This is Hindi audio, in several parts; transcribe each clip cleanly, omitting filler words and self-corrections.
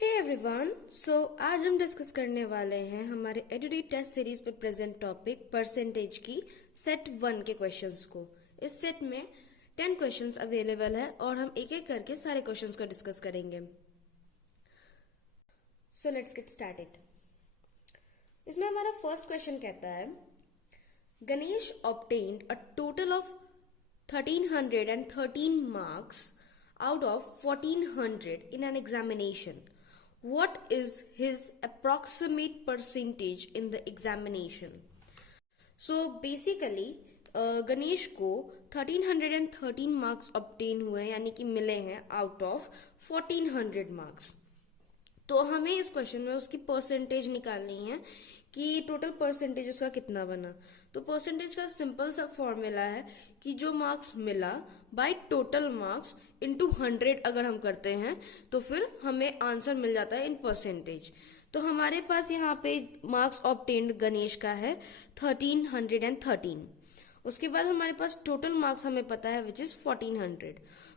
हे एवरीवन, आज हम डिस्कस करने वाले हैं हमारे एडुडी टेस्ट सीरीज पे प्रेजेंट टॉपिक परसेंटेज की सेट 1 के क्वेश्चंस को। इस सेट में 10 क्वेश्चंस अवेलेबल है और हम एक एक करके सारे क्वेश्चंस को डिस्कस करेंगे। So let's get started. इसमें हमारा फर्स्ट क्वेश्चन कहता है, Ganesh obtained a total of 1313 marks out of 1400 in an examination. What is his approximate percentage in the examination? So basically Ganesh को 1313 मार्क्स ऑब्टेन हुए यानी कि मिले हैं आउट ऑफ 1400 मार्क्स। तो हमें इस क्वेश्चन में उसकी परसेंटेज निकालनी है कि टोटल परसेंटेज उसका कितना बना। तो परसेंटेज का सिंपल सा फॉर्मूला है कि जो मार्क्स मिला बाय टोटल मार्क्स इनटू 100 अगर हम करते हैं तो फिर हमें आंसर मिल जाता है इन परसेंटेज। तो हमारे पास यहाँ पे मार्क्स ऑब्टेन्ड गणेश का है 1313। उसके बाद हमारे पास टोटल मार्क्स हमें पता है विच इज 1400।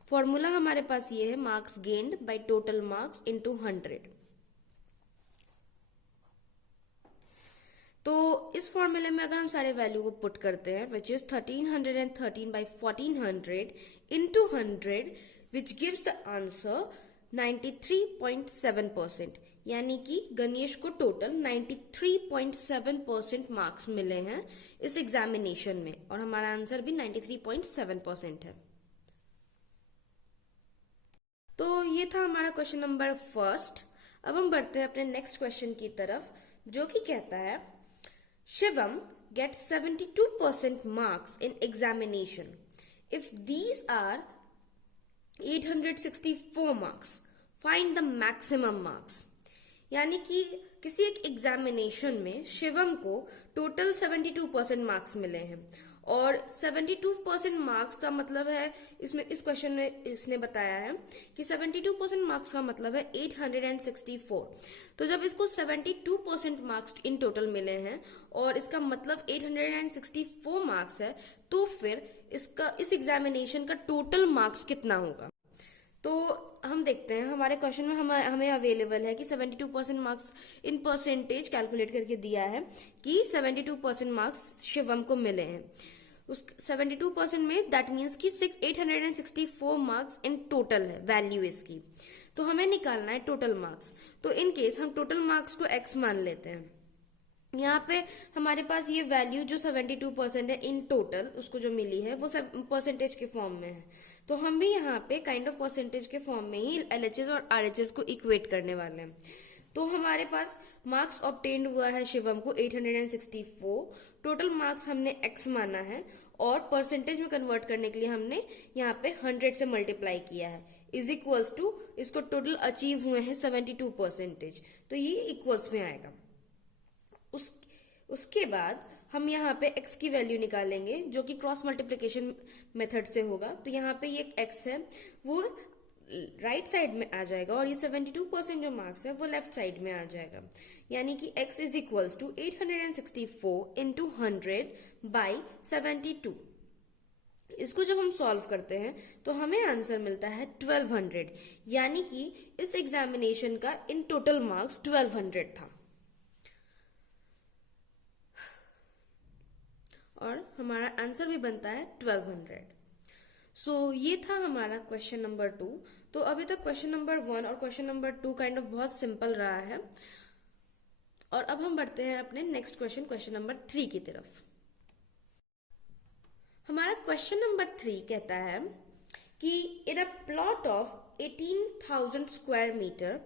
फॉर्मूला हमारे पास ये है marks gained by total marks into 100। तो इस फॉर्मूले में अगर हम सारे वैल्यू को पुट करते हैं which is 1313 by 1400 into 100 which gives the answer 93.7%। यानी कि गणेश को टोटल 93.7% मार्क्स मिले हैं इस एग्जामिनेशन में और हमारा आंसर भी 93.7% है। तो ये था हमारा क्वेश्चन नंबर फर्स्ट। अब हम बढ़ते हैं अपने नेक्स्ट क्वेश्चन की तरफ जो कि कहता है, Shivam gets 72% marks in examination. If these are 864 marks, find the maximum marks. यानी कि किसी एक एग्जामिनेशन में शिवम को टोटल 72% मार्क्स मिले हैं और 72% मार्क्स का मतलब है, इसमें इस क्वेश्चन में इसने बताया है कि 72% मार्क्स का मतलब है 864। तो जब इसको 72% मार्क्स इन टोटल मिले हैं और इसका मतलब 864 मार्क्स है तो फिर इसका इस एग्जामिनेशन का टोटल मार्क्स कितना होगा। तो हम देखते हैं हमारे क्वेश्चन में हमें अवेलेबल है कि 72% मार्क्स इन परसेंटेज कैलकुलेट करके दिया है कि 72% मार्क्स शिवम को मिले हैं। उस 72% में दैट मीन्स कि 864 मार्क्स इन टोटल है वैल्यू इसकी। तो हमें निकालना है टोटल मार्क्स। तो इन केस हम टोटल मार्क्स को x मान लेते हैं। यहाँ पे हमारे पास ये वैल्यू जो 72% है इन टोटल उसको जो मिली है वो सब परसेंटेज के फॉर्म में है। तो हम भी यहाँ पे काइंड ऑफ परसेंटेज के फॉर्म में ही LHS और RHS को इक्वेट करने वाले हैं। तो हमारे पास मार्क्स ऑब्टेन्ड हुआ है शिवम को 864। टोटल मार्क्स हमने x माना है और परसेंटेज में कन्वर्ट करने के लिए हमने यहाँ पे 100 से मल्टीप्लाई किया है इज इक्वल्स टू इसको टोटल अचीव हुए हैं 72%। तो ये इक्वल्स में आएगा। उसके बाद हम यहाँ पे x की वैल्यू निकालेंगे जो कि क्रॉस मल्टीप्लिकेशन मेथड से होगा। तो यहाँ पे ये x है वो राइट साइड में आ जाएगा और ये 72% जो मार्क्स है वो लेफ्ट साइड में आ जाएगा। यानी कि x is equals to 864 into 100 by 72। इसको जब हम सॉल्व करते हैं तो हमें आंसर मिलता है 1200। यानी कि इस एग्जामिनेशन का इन टोटल मार्क्स 1200 था और हमारा आंसर भी बनता है 1200। सो ये था हमारा क्वेश्चन नंबर 2। तो अभी तक क्वेश्चन नंबर 1 और क्वेश्चन नंबर 2 काइंड ऑफ बहुत सिंपल रहा है और अब हम बढ़ते हैं अपने नेक्स्ट क्वेश्चन नंबर 3 की तरफ। हमारा क्वेश्चन नंबर 3 कहता है कि in a plot of 18,000 square metre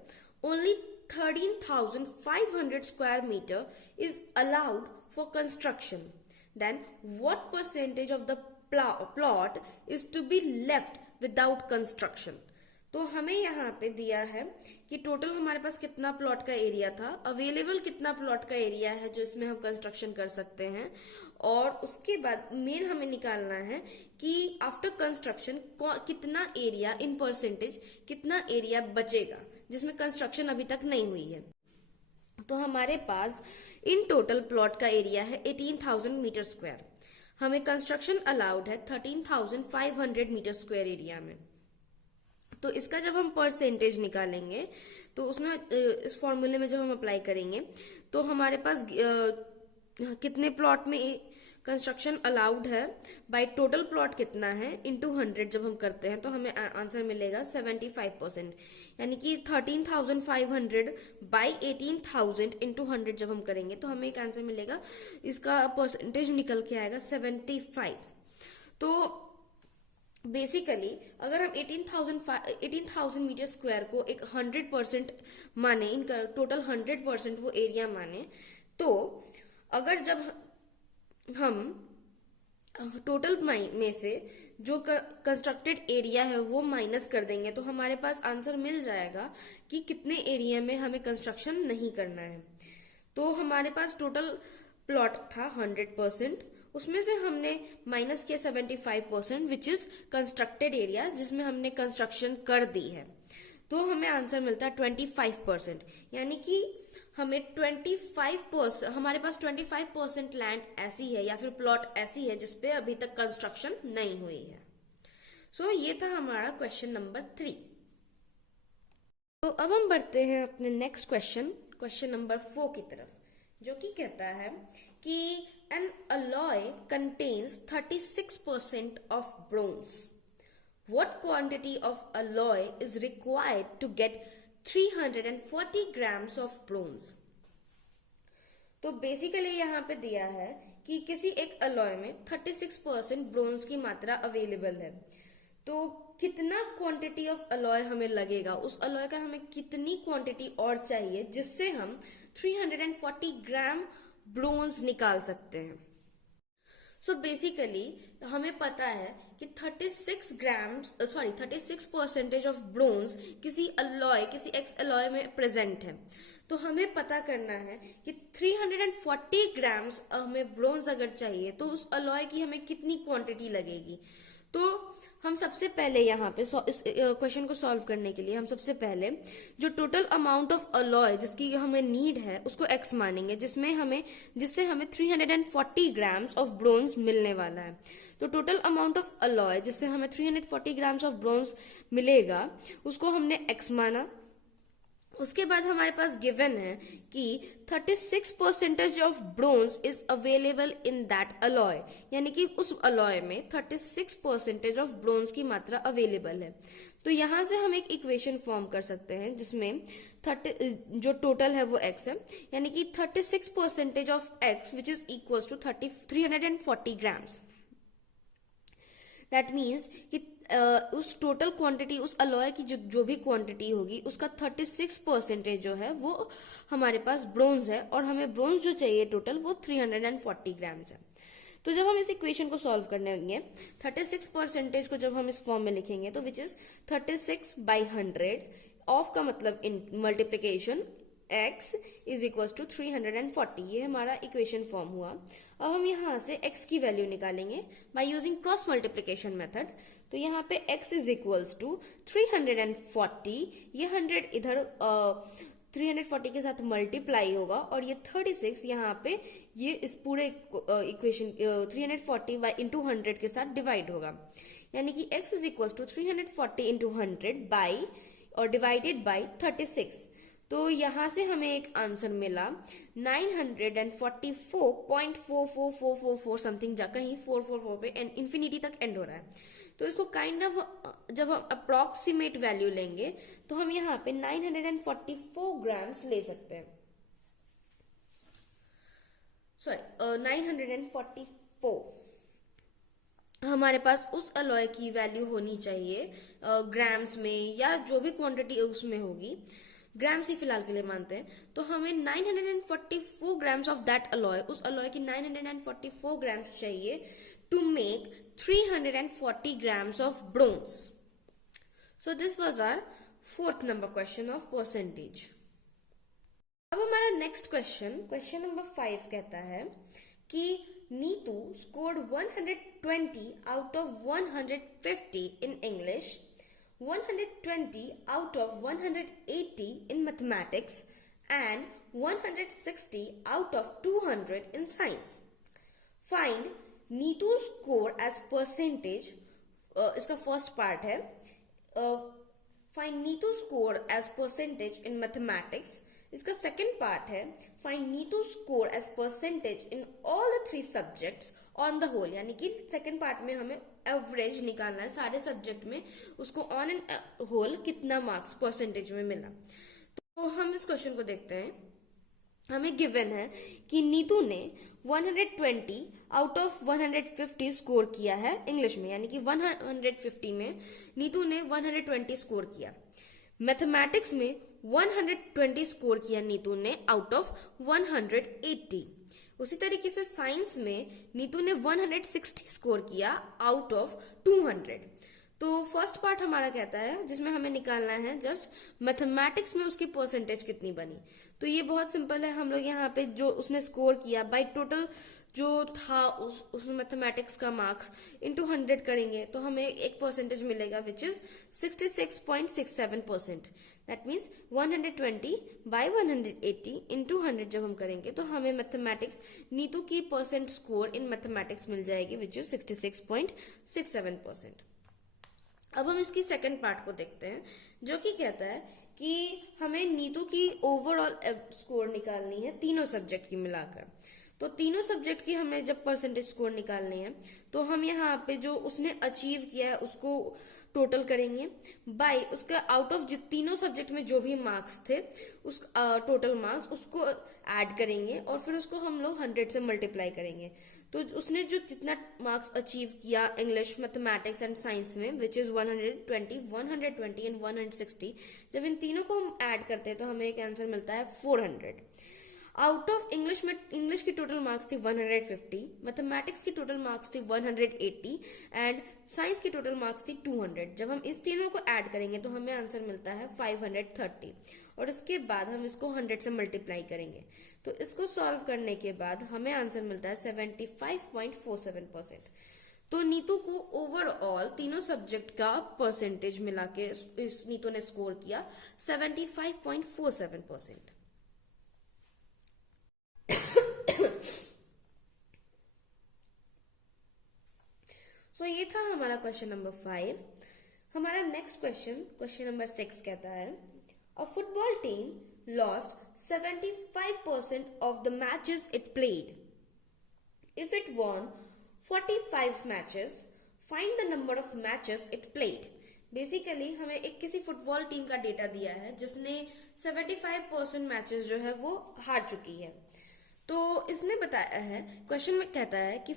only 13,500 square metre is allowed for construction, then what percentage of the plot is to be left without construction। तो हमें यहाँ पे दिया है कि टोटल हमारे पास कितना प्लॉट का एरिया था, अवेलेबल कितना प्लॉट का एरिया है जो इसमें हम कंस्ट्रक्शन कर सकते हैं और उसके बाद मेन हमें निकालना है कि आफ्टर कंस्ट्रक्शन कितना एरिया इन परसेंटेज कितना एरिया बचेगा जिसमें कंस्ट्रक्शन अभी तक नहीं हुई है। तो हमारे पास इन टोटल प्लॉट का एरिया है 18,000 मीटर स्क्वायर। हमें कंस्ट्रक्शन अलाउड है 13,500 मीटर स्क्वायर एरिया में। तो इसका जब हम परसेंटेज निकालेंगे तो उसमें इस फॉर्मूले में जब हम अप्लाई करेंगे तो हमारे पास कितने प्लॉट में कंस्ट्रक्शन अलाउड है बाय टोटल प्लॉट कितना है इनटू 100 जब हम करते हैं तो हमें आंसर मिलेगा 75%, यानी कि 13,500 बाई 18,000 इंटू 100 जब हम करेंगे तो हमें एक आंसर मिलेगा, इसका परसेंटेज निकल के आएगा 75। तो बेसिकली अगर हम 18,000 मीटर स्क्वायर को एक 100% माने, इनका टोटल 100% वो एरिया माने, तो अगर जब हम टोटल में से जो कंस्ट्रक्टेड एरिया है वो माइनस कर देंगे तो हमारे पास आंसर मिल जाएगा कि कितने एरिया में हमें कंस्ट्रक्शन नहीं करना है। तो हमारे पास टोटल प्लॉट था 100%, उसमें से हमने माइनस किया 75% विच इज कंस्ट्रक्टेड एरिया जिसमें हमने कंस्ट्रक्शन कर दी है, तो हमें आंसर मिलता है 25%, यानी कि हमें 25%, हमारे पास 25% लैंड ऐसी है या फिर प्लॉट ऐसी है जिसपे अभी तक कंस्ट्रक्शन नहीं हुई है। सो ये था हमारा क्वेश्चन नंबर 3। तो अब हम बढ़ते हैं अपने नेक्स्ट क्वेश्चन नंबर 4 की तरफ, जो कि कहता है कि N alloy contains 36% of bronze, what quantity of alloy is required to get 340 grams of bronze? तो बेसिकली यहाँ पे दिया है कि किसी एक अलॉय में 36% ब्रोंज की मात्रा अवेलेबल है, तो कितना क्वांटिटी ऑफ अलॉय हमें लगेगा, उस अलॉय का हमें कितनी क्वांटिटी और चाहिए जिससे हम 340 ग्राम ब्रोंज निकाल सकते हैं। सो बेसिकली हमें पता है कि 36% ऑफ ब्रोंज किसी अलॉय, किसी एक्स अलॉय में प्रेजेंट है, तो हमें पता करना है कि 340 ग्राम्स हमें ब्रोंज अगर चाहिए तो उस अलॉय की हमें कितनी क्वांटिटी लगेगी। तो हम सबसे पहले यहाँ पे इस क्वेश्चन को सॉल्व करने के लिए हम सबसे पहले जो टोटल अमाउंट ऑफ अलॉय जिसकी हमें नीड है उसको x मानेंगे, जिससे हमें 340 ग्राम्स ऑफ ब्रोंज मिलने वाला है। तो टोटल अमाउंट ऑफ अलॉय जिससे हमें 340 ग्राम्स ऑफ ब्रोंज मिलेगा उसको हमने x माना। उसके बाद हमारे पास गिवन है कि 36% of bronze is available in that alloy, यानी कि उस अलॉय में 36% ऑफ ब्रोंज की मात्रा अवेलेबल है। तो यहां से हम एक इक्वेशन फॉर्म कर सकते हैं जिसमें जो टोटल है वो x है, यानी कि 36% of x which is equals to 340 grams. That means कि उस टोटल क्वांटिटी, उस अलॉय की जो भी क्वांटिटी होगी उसका 36% जो है वो हमारे पास ब्रोंज है, और हमें ब्रोंज जो चाहिए टोटल वो 340 ग्राम्स है। तो जब हम इस इक्वेशन को सॉल्व करने होंगे 36% को जब हम इस फॉर्म में लिखेंगे तो विच इज 36/100, ऑफ का मतलब in multiplication, x is equal to 340, ये हमारा इक्वेशन फॉर्म हुआ। अब हम यहाँ से x की वैल्यू निकालेंगे by using cross multiplication method. तो यहाँ पे x इज इक्वल्स टू 340, ये 100 इधर 340 के साथ मल्टीप्लाई होगा, और ये 36 यहाँ पे ये इस पूरे इक्वेशन 340 बाई इंटू 100 के साथ डिवाइड होगा, यानी कि x is equals to 340 into 100 by और डिवाइडेड बाई 36। तो यहाँ से हमें एक आंसर मिला 944.44444 समथिंग, जा कहीं 444 पे इन्फिनिटी तक एंड हो रहा है। तो इसको काइंड ऑफ जब हम अप्रोक्सीमेट वैल्यू लेंगे तो हम यहाँ पे 944 ग्राम्स ले सकते हैं, सॉरी 944 हमारे पास उस अलॉय की वैल्यू होनी चाहिए ग्राम्स में, या जो भी क्वांटिटी उसमें होगी, ग्राम्स ही फिलहाल के लिए मानते हैं। तो हमें 944 ग्राम्स ऑफ दैट अलॉय, उस अलॉय की 944 ग्राम्स चाहिए to make 340 grams of bronze. So this was our 4th number question of percentage. अब हमारा नेक्स्ट क्वेश्चन नंबर 5 कहता है कि Neetu scored 120 out of 150 in English, 120 out of 180 in mathematics and 160 out of 200 in science. Find Neetu's score as percentage, इसका फर्स्ट पार्ट है, find Neetu score as percentage in mathematics. इसका सेकंड पार्ट है find Neetu score as percentage in all the 3 subjects on the whole, यानी कि सेकंड पार्ट में हमें एवरेज निकालना है सारे सब्जेक्ट में, उसको ऑन एन होल कितना मार्क्स परसेंटेज में मिला। तो हम इस क्वेश्चन को देखते हैं। हमें गिवन है कि नीतू ने 120 आउट ऑफ 150 स्कोर किया है इंग्लिश में, यानी कि 150 में नीतू ने 120 स्कोर किया। मैथमेटिक्स में 120 स्कोर किया नीतू ने आउट ऑफ 180। उसी तरीके से साइंस में नीतू ने 160 स्कोर किया आउट ऑफ 200। तो फर्स्ट पार्ट हमारा कहता है जिसमें हमें निकालना है जस्ट मैथमेटिक्स में उसकी परसेंटेज कितनी बनी। तो ये बहुत सिंपल है, हम लोग यहाँ पे जो उसने स्कोर किया बाय टोटल जो था उस मैथमेटिक्स का मार्क्स इनटू 100 करेंगे तो हमें एक परसेंटेज मिलेगा which is 66.67%। That means 120 by 180 into 100 जब हम करेंगे तो हमें मैथमेटिक्स नीतू की परसेंट स्कोर इन मैथमेटिक्स मिल जाएगी विच इज 66.67%। अब हम इसकी सेकंड पार्ट को देखते हैं जो कि कहता है कि हमें नीतू की ओवरऑल स्कोर निकालनी है तीनों सब्जेक्ट की मिलाकर। तो तीनों सब्जेक्ट की हमें जब परसेंटेज स्कोर निकालनी है तो हम यहाँ पे जो उसने अचीव किया है उसको टोटल करेंगे बाय उसका आउट ऑफ तीनों सब्जेक्ट में जो भी मार्क्स थे उस टोटल मार्क्स उसको ऐड करेंगे और फिर उसको हम लोग 100 से मल्टीप्लाई करेंगे। तो उसने जो जितना मार्क्स अचीव किया इंग्लिश, मैथमेटिक्स एंड साइंस में विच इज 120, 120 एंड 160, जब इन तीनों को हम ऐड करते हैं तो हमें एक आंसर मिलता है 400। आउट ऑफ इंग्लिश में इंग्लिश की टोटल मार्क्स थी 150, मैथमेटिक्स की टोटल मार्क्स थी 180 एंड साइंस की टोटल मार्क्स थी 200। जब हम इस तीनों को ऐड करेंगे तो हमें आंसर मिलता है 530 और इसके बाद हम इसको 100 से मल्टीप्लाई करेंगे। तो इसको सॉल्व करने के बाद हमें आंसर मिलता है 75.47%। तो नीतू को ओवरऑल तीनों सब्जेक्ट का परसेंटेज मिला के इस नीतू ने स्कोर किया 75.47%। सो ये था हमारा क्वेश्चन नंबर 5। हमारा नेक्स्ट क्वेश्चन नंबर 6 कहता है a football team lost 75% of the matches it played. If it won 45 matches find the number of matches it played. Basically हमें एक किसी फुटबॉल टीम का डेटा दिया है जिसने 75% मैचेस जो है वो हार चुकी है। तो इसने बताया है, क्वेश्चन में कहता है कि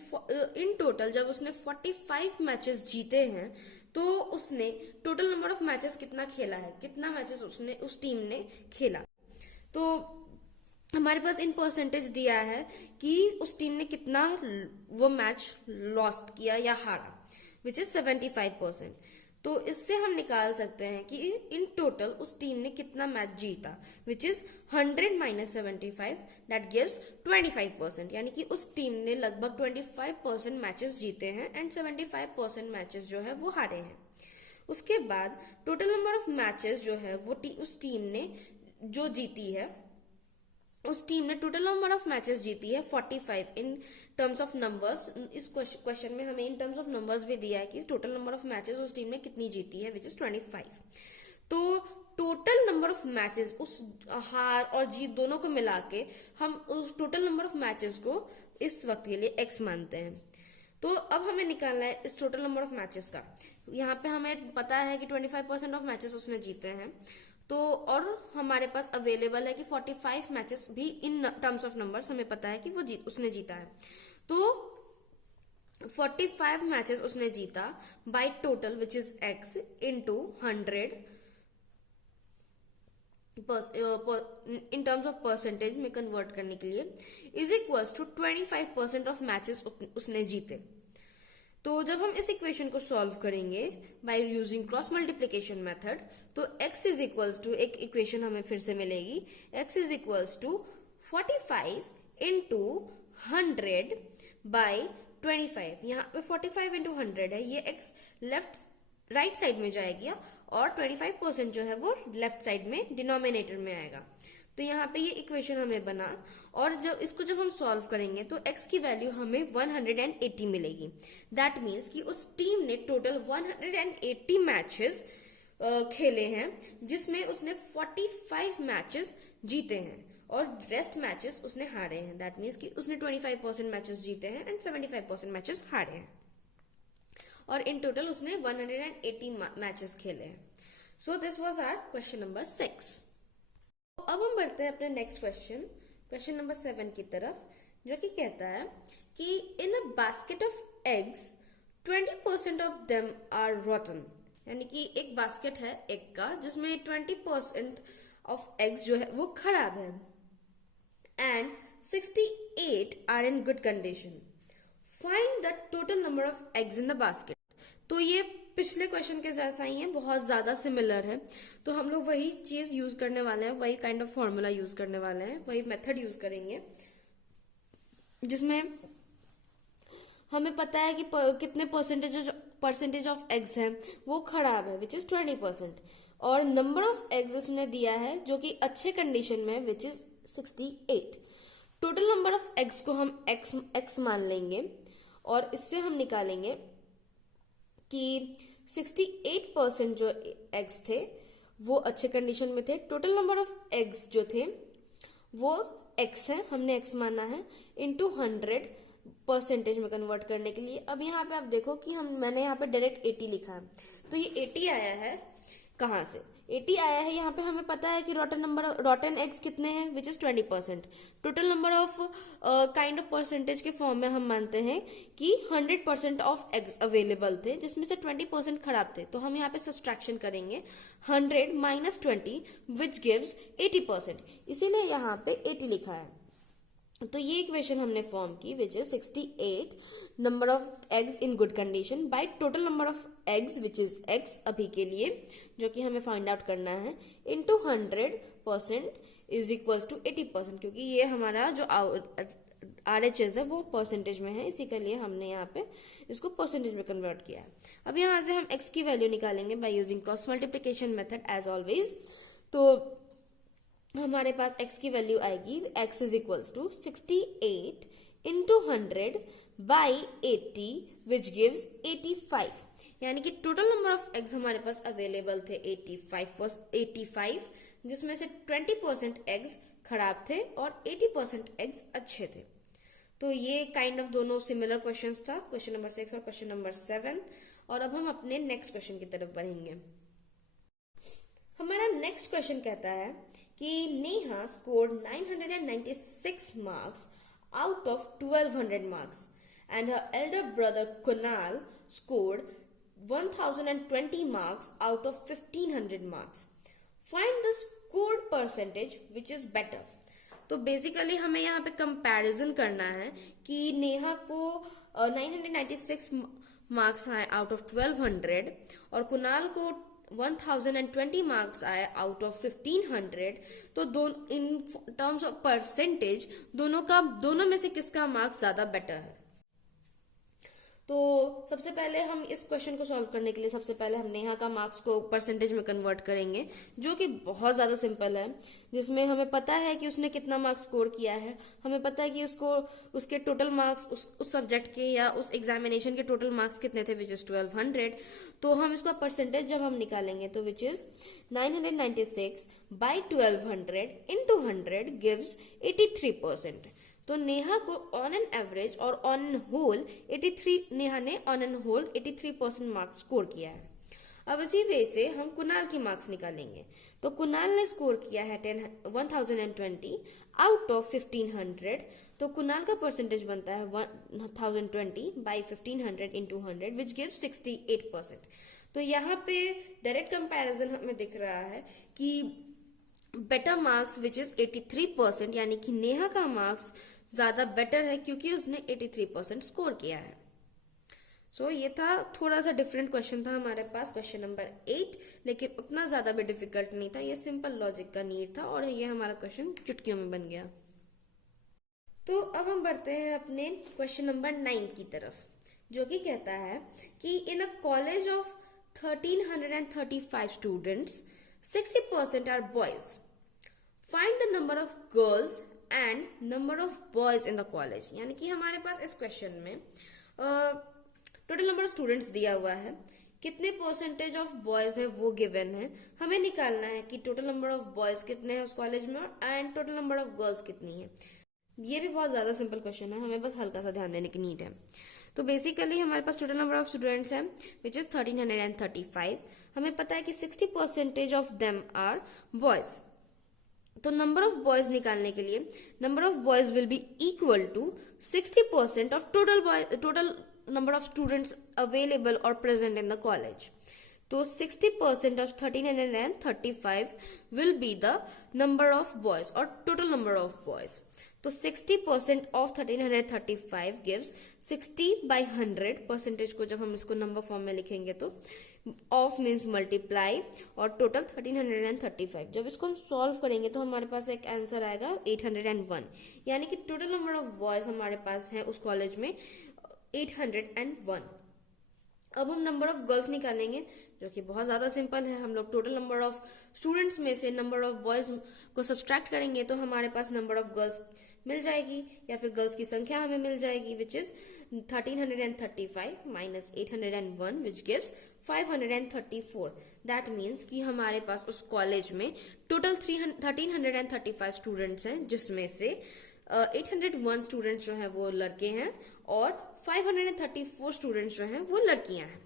इन टोटल जब उसने 45 मैचेस जीते हैं तो उसने टोटल नंबर ऑफ मैचेस कितना खेला है, कितना मैचेस उसने उस टीम ने खेला। तो हमारे पास इन परसेंटेज दिया है कि उस टीम ने कितना वो मैच लॉस्ट किया या हारा विच इज 75%। तो इससे हम निकाल सकते हैं कि इन टोटल उस टीम ने कितना मैच जीता which is 100 minus 75 that gives 25%, यानी कि उस टीम ने लगभग 25% मैचेस जीते हैं एंड 75% मैचेस जो है वो हारे हैं। उसके बाद टोटल नंबर ऑफ मैचेस जो है वो उस टीम ने जो जीती है, उस टीम ने टोटल नंबर ऑफ मैचेस जीती है 45 इन टर्म्स ऑफ नंबर्स। इस क्वेश्चन में हमें इन टर्म्स ऑफ नंबर्स भी दिया है कि टोटल नंबर ऑफ मैचेस उस टीम ने कितनी जीती है विच इज 25। तो टोटल नंबर ऑफ मैचेस उस हार और जीत दोनों को मिला के हम उस टोटल नंबर ऑफ मैचेस को इस वक्त के लिए x मानते हैं। तो अब हमें निकालना है इस टोटल नंबर ऑफ मैचेस का। यहाँ पे हमें पता है कि 25% ऑफ मैचेस उसने जीते हैं, तो और हमारे पास अवेलेबल है कि 45 मैचेस भी इन टर्म्स ऑफ नंबर्स हमें पता है कि वो उसने जीता है। तो 45 मैचेस उसने जीता by total which is x into 100 in terms of percentage में कन्वर्ट करने के लिए is equals to 25% of matches उसने जीते। तो जब हम इस इक्वेशन को सॉल्व करेंगे by using cross multiplication method तो x इज इक्वल्स टू, एक इक्वेशन हमें फिर से मिलेगी, x is equals to 45 into 100 by 25। यहाँ पे 45 इंटू 100 है, ये x राइट साइड में जाएगी और 25% जो है वो लेफ्ट साइड में डिनोमिनेटर में आएगा। तो यहाँ पे ये इक्वेशन हमें बना और जब हम सॉल्व करेंगे तो x की वैल्यू हमें 180 मिलेगी। दैट मीन्स कि उस टीम ने टोटल 180 मैचेस खेले हैं, जिसमें उसने 45 मैचेस जीते हैं और रेस्ट मैचेस उसने हारे हैं। दैट मीन्स कि उसने 25% मैचेस जीते हैं एंड 75% मैचेस हारे हैं, और इन टोटल उसने 180 मैचेस खेले हैं। So this was our question number 6। अब हम बढ़ते हैं अपने नेक्स्ट क्वेश्चन, क्वेश्चन नंबर 7 की तरफ, जो कि कहता है कि in a basket of eggs 20% of them are rotten. यानी कि एक बास्केट है एग का, जिसमें 20% ऑफ एग्स जो है वो खराब है, and 68 are in good condition. Find the total number of eggs in the basket. तो ये पिछले क्वेश्चन के जैसा ही है, बहुत ज्यादा सिमिलर है। तो हम लोग वही चीज यूज करने वाले हैं, वही काइंड ऑफ फॉर्मूला यूज करने वाले हैं, वही मेथड यूज करेंगे, जिसमें हमें पता है कि कितने परसेंटेज ऑफ एग्स हैं वो खराब है, विच इज 20%, और नंबर ऑफ एग्स इसने दिया है जो कि अच्छे कंडीशन में, which is 68। Total number of eggs को हम एक्स मान लेंगे, और इससे हम निकालेंगे कि 68% जो एग्स थे वो अच्छे कंडीशन में थे। टोटल नंबर ऑफ एग्स जो थे वो एक्स है, हमने एक्स माना है, इंटू 100 परसेंटेज में कन्वर्ट करने के लिए। अब यहाँ पे आप देखो कि मैंने यहाँ पे डायरेक्ट 80 लिखा है, तो ये 80 आया है कहाँ से? 80 आया है यहाँ पे, हमें पता है कि रॉटन एग्स कितने हैं, which is 20%। Total number of kind of percentage के फॉर्म में हम मानते हैं कि 100% ऑफ एग्स अवेलेबल थे, जिसमें से 20% खराब थे। तो हम यहाँ पे सब्सट्रैक्शन करेंगे 100 माइनस 20 विच गिव्स 80%, इसीलिए यहाँ पे 80 लिखा है। तो ये इक्वेशन हमने फॉर्म की, which is 68 number of eggs in good condition by total number of eggs, which is x अभी के लिए, जो कि हमें फाइंड आउट करना है, इनटू 100% इज इक्वल्स टू 80%, क्योंकि ये हमारा जो RHS है वो परसेंटेज में है, इसी के लिए हमने यहाँ पे इसको परसेंटेज में कन्वर्ट किया है। अब यहाँ से हम x की वैल्यू निकालेंगे by using cross multiplication method as always. तो हमारे पास x की वैल्यू आएगी, x is equals to 68 into 100 by 80 which gives 85। यानी कि टोटल नंबर ऑफ एग्स हमारे पास अवेलेबल थे 85, जिसमें से 20% एग्स खराब थे और 80% एग्स अच्छे थे। तो ये काइंड ऑफ दोनों सिमिलर क्वेश्चंस था, क्वेश्चन नंबर 6 और क्वेश्चन नंबर 7। और अब हम अपने नेक्स्ट क्वेश्चन की तरफ बढ़ेंगे। हमारा नेक्स्ट क्वेश्चन कहता है कि Neha scored 996 marks out of 1200 marks and her Elder brother Kunal scored 1020 marks out of 1500 marks. Find the scored percentage which is better. तो बेसिकली हमें यहाँ पे कंपैरिजन करना है कि नेहा को 996 मार्क्स आए आउट ऑफ 1200 और कुणाल को 1020 मार्क्स आए आउट ऑफ 1500। तो इन टर्म्स ऑफ परसेंटेज दोनों में से किसका मार्क्स ज्यादा बेटर है? तो सबसे पहले हम इस क्वेश्चन को सॉल्व करने के लिए सबसे पहले हम नेहा का मार्क्स को परसेंटेज में कन्वर्ट करेंगे, जो कि बहुत ज्यादा सिंपल है, जिसमें हमें पता है कि उसने कितना मार्क्स स्कोर किया है, हमें पता है कि उसके टोटल मार्क्स उस सब्जेक्ट के या उस एग्जामिनेशन के टोटल मार्क्स कितने थे, विच इज 1200। तो हम इसका परसेंटेज जब हम निकालेंगे तो which is 996 by 1200 into 100 gives 83%। तो नेहा को ऑन एन एवरेज और on an whole 83% marks score किया है। अब इसी वे से हम कुणाल की मार्क्स निकालेंगे। तो कुणाल ने स्कोर किया है 1020 आउट ऑफ 1500। तो कुणाल का परसेंटेज बनता है 1020 बाई 1500 इंटू 100 विच गिव्स 68%। तो यहाँ पे डायरेक्ट कंपैरिजन हमें दिख रहा है कि बेटर मार्क्स विच इज 83%, यानी कि नेहा का मार्क्स ज्यादा बेटर है क्योंकि उसने 83% स्कोर किया है। सो ये था थोड़ा सा डिफरेंट क्वेश्चन था हमारे पास, क्वेश्चन नंबर 8, लेकिन उतना ज्यादा भी डिफिकल्ट नहीं था, ये सिंपल लॉजिक का नीड था और ये हमारा क्वेश्चन चुटकियों में बन गया। तो अब हम बढ़ते हैं अपने क्वेश्चन नंबर 9 की तरफ, जो कि कहता है कि in a college of 1335 students 60% are boys. Find the number of girls and number of boys in the college. यानी कि हमारे पास इस क्वेश्चन में टोटल नंबर ऑफ स्टूडेंट्स दिया हुआ है कितने परसेंटेज ऑफ बॉयज है वो गिवन है, हमें निकालना है कि टोटल नंबर ऑफ बॉयज कितने हैं उस कॉलेज में and total number of girls कितनी है। ये भी बहुत ज्यादा सिंपल क्वेश्चन है, हमें बस हल्का सा ध्यान देने की नीड है। तो बेसिकली हमारे पास टोटल नंबर ऑफ स्टूडेंट्स हैं विच इज 1335। हमें पता है कि 60% ऑफ देम आर बॉयज। तो नंबर ऑफ बॉयज निकालने के लिए number of boys will be equal to 60% of total number of students available or present in the college. तो 60% of 1335 will be the number of boys or total number of boys. तो 60% of 1335 gives 60 by 100 परसेंटेज को जब हम इसको नंबर फॉर्म में लिखेंगे तो ऑफ मीन्स मल्टीप्लाई और टोटल 1335। जब इसको हम सॉल्व करेंगे तो हमारे पास एक आंसर आएगा 801, यानी कि टोटल नंबर ऑफ बॉयज हमारे पास है उस कॉलेज में 801। अब हम नंबर ऑफ गर्ल्स निकालेंगे जो कि बहुत ज्यादा सिंपल है। हम लोग टोटल नंबर ऑफ स्टूडेंट्स में से नंबर ऑफ बॉयज को सब्सट्रैक्ट करेंगे तो हमारे पास नंबर ऑफ गर्ल्स मिल जाएगी या फिर गर्ल्स की संख्या हमें मिल जाएगी which is 1335 minus 801 which gives 534। That means कि हमारे पास उस कॉलेज में टोटल 1335 स्टूडेंट्स हैं जिसमें से 801 स्टूडेंट्स जो हैं वो लड़के हैं और 534 स्टूडेंट्स जो हैं वो लड़कियां हैं।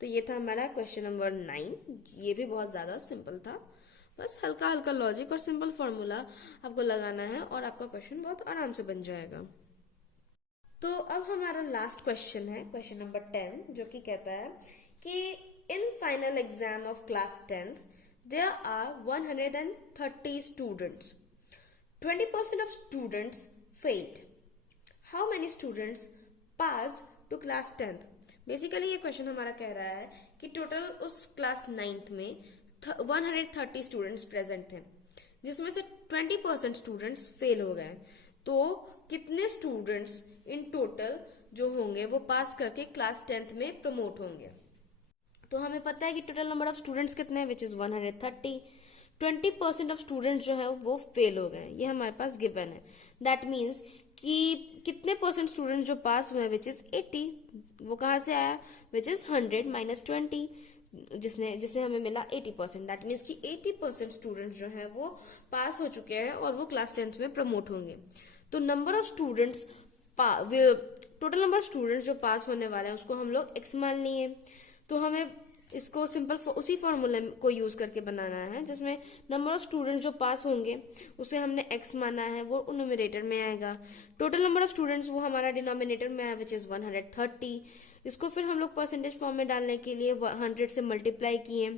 तो ये था हमारा क्वेश्चन नंबर 9। ये भी बहुत ज्यादा सिंपल था, बस हल्का हल्का लॉजिक और सिंपल फॉर्मूला आपको लगाना है और आपका क्वेश्चन बहुत आराम से बन जाएगा। तो अब हमारा लास्ट क्वेश्चन है क्वेश्चन नंबर 10, जो कि कहता है कि in final exam of class 10 there are 130 students, 20% of students failed. How many students passed to class 10th? Basically ये क्वेश्चन हमारा कह रहा है कि टोटल उस क्लास 9th में 130 स्टूडेंट्स प्रेजेंट थे जिसमें से 20% स्टूडेंट्स फेल हो गए। तो कितने स्टूडेंट्स इन टोटल जो होंगे वो पास करके क्लास 10th में प्रमोट होंगे। तो हमें पता है कि टोटल नंबर ऑफ स्टूडेंट्स कितने हैं विच इज 130। 20% ऑफ स्टूडेंट्स जो है वो फेल हो गए, ये हमारे पास गिवन है। दैट मीन्स कि कितने परसेंट स्टूडेंट जो पास हुए विच इज 80। वो कहाँ से आया विच इज 100 माइनस 20 जिसे हमें मिला 80%। दैट मीन्स कि 80% स्टूडेंट्स जो है वो पास हो चुके हैं और वो क्लास 10th में प्रमोट होंगे। तो number of students total number of students जो पास होने वाले हैं उसको हम लोग x मान लिए। तो हमें इसको सिंपल उसी फॉर्मूले को यूज करके बनाना है जिसमें नंबर ऑफ स्टूडेंट जो पास होंगे उसे हमने x माना है, वो न्यूमरेटर में आएगा। टोटल नंबर ऑफ स्टूडेंट्स वो हमारा डिनोमिनेटर में है विच इज 130। इसको फिर हम लोग परसेंटेज फॉर्म में डालने के लिए 100 से मल्टीप्लाई किए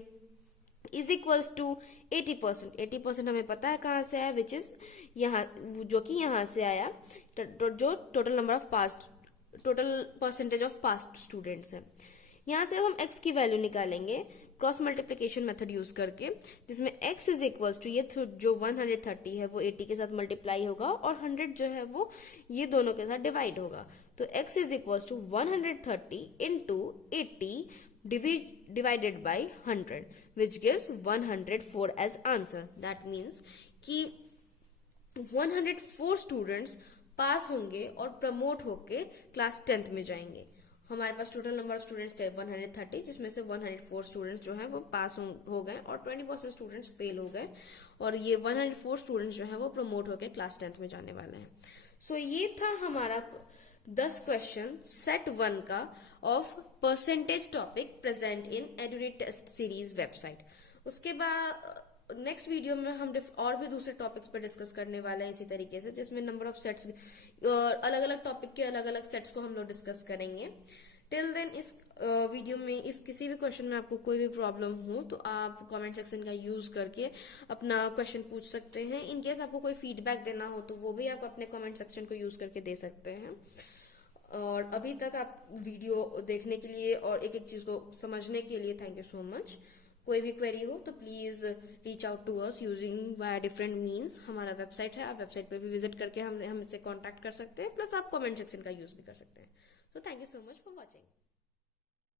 इज इक्वल्स टू 80%। 80% हमें पता है कहाँ से आया विच इज यहाँ, जो कि यहाँ से आया जो total number of past total percentage of past students है। यहाँ से अब हम x की वैल्यू निकालेंगे क्रॉस मल्टीप्लिकेशन मेथड यूज करके, जिसमें x इज इक्वल्स टू ये जो 130 है वो 80 के साथ मल्टीप्लाई होगा और 100 जो है वो ये दोनों के साथ डिवाइड होगा। तो x is equals to 130 into 80 divided by 100 which gives 104 as answer. That means कि 104 स्टूडेंट्स पास होंगे और प्रमोट होके क्लास 10th में जाएंगे। हमारे पास टोटल नंबर ऑफ स्टूडेंट्स थे 130 जिसमें से 104 स्टूडेंट्स जो हैं वो पास हो गए और 20% स्टूडेंट्स फेल हो गए और ये 104 स्टूडेंट्स जो हैं वो प्रमोट होकर क्लास 10th में जाने वाले हैं। सो ये था हमारा 10 क्वेश्चन सेट 1 का of percentage topic present in Edurite test series website. उसके बाद नेक्स्ट वीडियो में हम और भी दूसरे टॉपिक्स पर डिस्कस करने वाले हैं इसी तरीके से, जिसमें नंबर ऑफ सेट्स अलग अलग टॉपिक के अलग अलग सेट्स को हम लोग डिस्कस करेंगे। टिल देन इस वीडियो में इस किसी भी क्वेश्चन में आपको कोई भी प्रॉब्लम हो तो आप कमेंट सेक्शन का यूज करके अपना क्वेश्चन पूछ सकते हैं। इन केस आपको कोई फीडबैक देना हो तो वो भी आप अपने कमेंट सेक्शन को यूज करके दे सकते हैं। और अभी तक आप वीडियो देखने के लिए और एक एक चीज को समझने के लिए थैंक यू सो मच। कोई भी क्वेरी हो तो please reach out to us using via different means. हमारा वेबसाइट है, आप वेबसाइट पे भी विजिट करके हमसे कांटेक्ट कर सकते हैं, प्लस आप कमेंट सेक्शन का यूज भी कर सकते हैं। So thank you so much for watching.